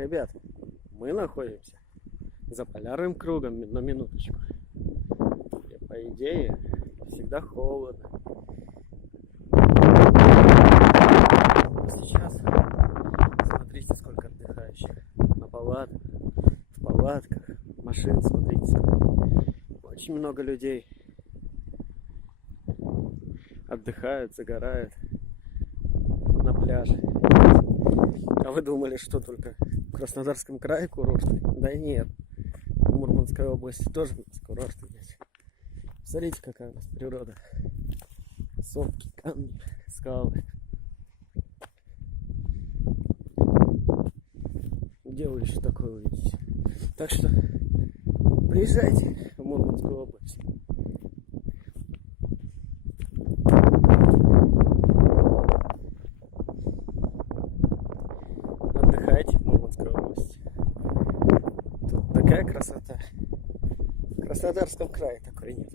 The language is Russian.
Ребят, мы находимся за полярным кругом, на минуточку. И, по идее, всегда холодно. Сейчас смотрите, сколько отдыхающих на палатках, в палатках, машин, смотрите. Очень много людей отдыхают, загорают на пляже. А вы думали, что только в Краснодарском крае курорты? Да нет, в Мурманской области тоже курорты здесь. Смотрите, какая у нас природа. Сопки, камни, скалы. Где вы еще такое увидите? Так что приезжайте в Мурманскую область. Отдыхайте в Мурманской области. Тут такая красота. В Краснодарском крае такой нет.